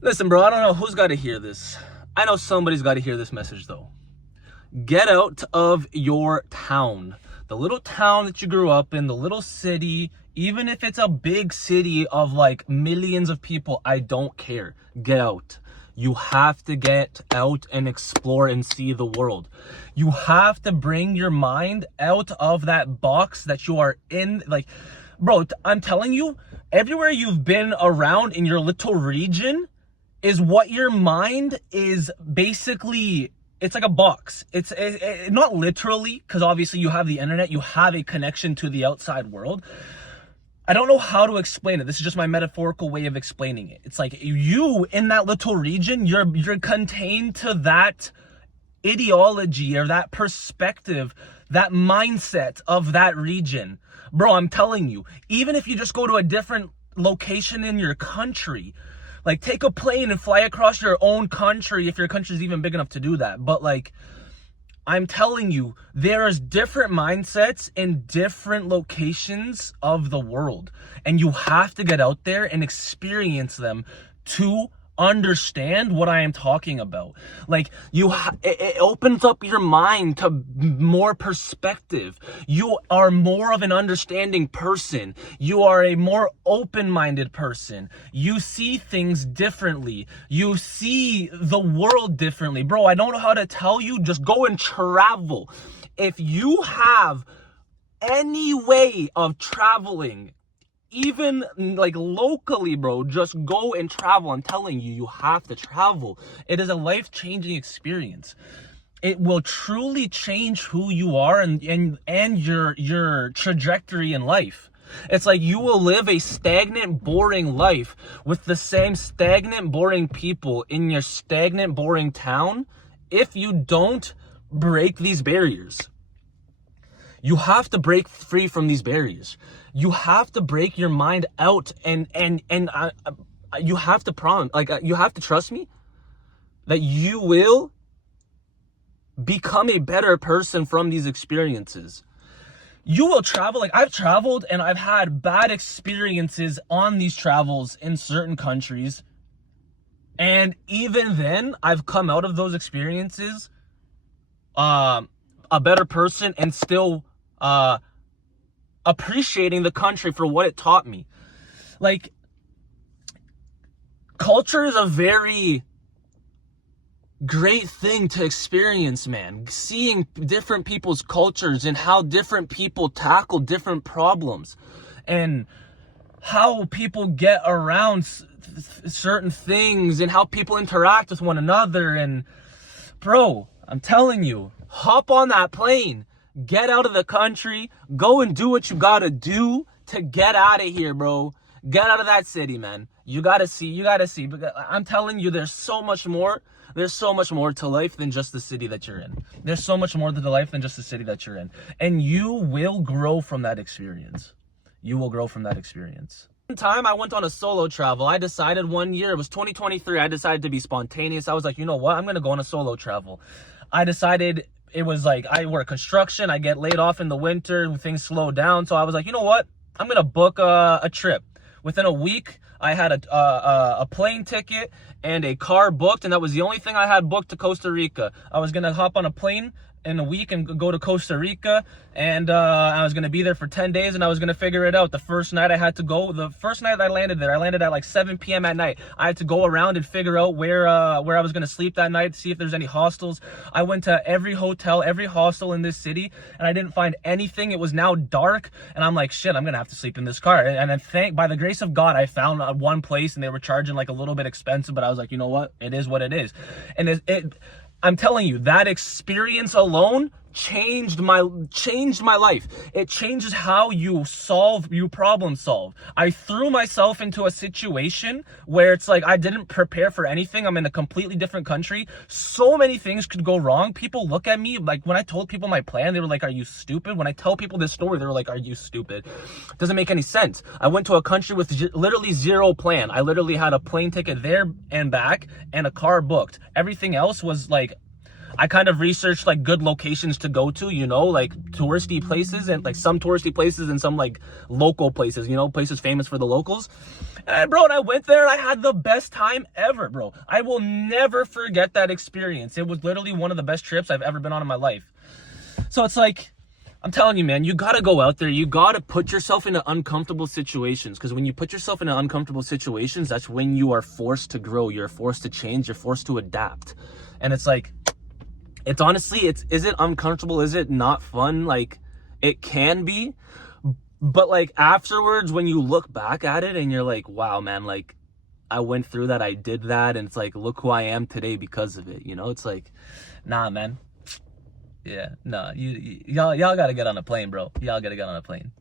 Listen, bro, I don't know who's got to hear this. I know somebody's got to hear this message, though. Get out of your town. The little town that you grew up in, the little city, even if it's a big city of like millions of people, I don't care. Get out. You have to get out and explore and see the world. You have to bring your mind out of that box that you are in. Like, bro, I'm telling you, everywhere you've been around in your little region is what your mind is basically. It's like a box. It's not literally, because obviously you have the internet, you have a connection to the outside world. I don't know how to explain it. This is just my metaphorical way of explaining it. It's like you in that little region, you're contained to that ideology or that perspective, that mindset of that region. Bro, I'm telling you, even if you just go to a different location in your country, like take a plane and fly across your own country if your country's even big enough to do that. But like, I'm telling you, there's different mindsets in different locations of the world. And you have to get out there and experience them to understand what I am talking about. Like it opens up your mind to more perspective. You are more of an understanding person. You are a more open-minded person. You see things differently. You see the world differently. Bro, I don't know how to tell you. Just go and travel. If you have any way of traveling, even like locally, bro, just go and travel. I'm telling you, you have to travel. It is a life-changing experience. It will truly change who you are and your trajectory in life. It's like you will live a stagnant, boring life with the same stagnant, boring people in your stagnant, boring town if you don't break these barriers. You have to break free from these barriers. You have to break your mind out and you have to you have to trust me that you will become a better person from these experiences. You will travel. Like, I've traveled and I've had bad experiences on these travels in certain countries. And even then, I've come out of those experiences a better person and still appreciating the country for what it taught me. Like, culture is a very great thing to experience, man. Seeing different people's cultures and how different people tackle different problems and how people get around certain things and how people interact with one another. And bro, I'm telling you, hop on that plane, get out of the country, go and do what you gotta do to get out of here, bro. Get out of that city, man. You gotta see. But I'm telling you, there's so much more. There's so much more to life than just the city that you're in. There's so much more to the life than just the city that you're in. And you will grow from that experience. You will grow from that experience. One time I went on a solo travel. I decided one year, it was 2023, I decided to be spontaneous. I was like, you know what? I'm going to go on a solo travel. I decided, it was like, I work construction. I get laid off in the winter. Things slow down. So I was like, you know what? I'm going to book a trip. Within a week, I had a plane ticket and a car booked, and that was the only thing I had booked to Costa Rica. I was going to hop on a plane in a week and go to Costa Rica, and I was going to be there for 10 days, and I was going to figure it out. The first night I had to go, the first night I landed there, I landed at like 7 p.m. at night. I had to go around and figure out where I was going to sleep that night, see if there's any hostels. I went to every hotel, every hostel in this city, and I didn't find anything. It was now dark, and I'm like, shit, I'm going to have to sleep in this car. And then by the grace of God, I found one place, and they were charging like a little bit expensive, but I was like, you know what? It is what it is. And I'm telling you, that experience alone changed my life. It changes how you problem solve. I threw myself into a situation where it's like I didn't prepare for anything. I'm in a completely different country. So many things could go wrong. People look at me like, when I told people my plan, they were like, are you stupid? When I tell people this story, they were like, are you stupid? It doesn't make any sense. I went to a country with literally zero plan. I literally had a plane ticket there and back and a car booked. Everything else was like, I kind of researched like good locations to go to, you know, like touristy places, and like some touristy places and some like local places, you know, places famous for the locals. And bro, and I went there and I had the best time ever, bro. I will never forget that experience. It was literally one of the best trips I've ever been on in my life. So it's like, I'm telling you, man, you gotta go out there. You gotta put yourself into uncomfortable situations, because when you put yourself into uncomfortable situations, that's when you are forced to grow. You're forced to change. You're forced to adapt. And it's like, it's honestly, is it uncomfortable? Is it not fun? Like, it can be. But like afterwards, when you look back at it and you're like, wow, man, like I went through that. I did that. And it's like, look who I am today because of it. You know, it's like, nah, man. Yeah, nah, y'all gotta get on a plane, bro. Y'all gotta get on a plane.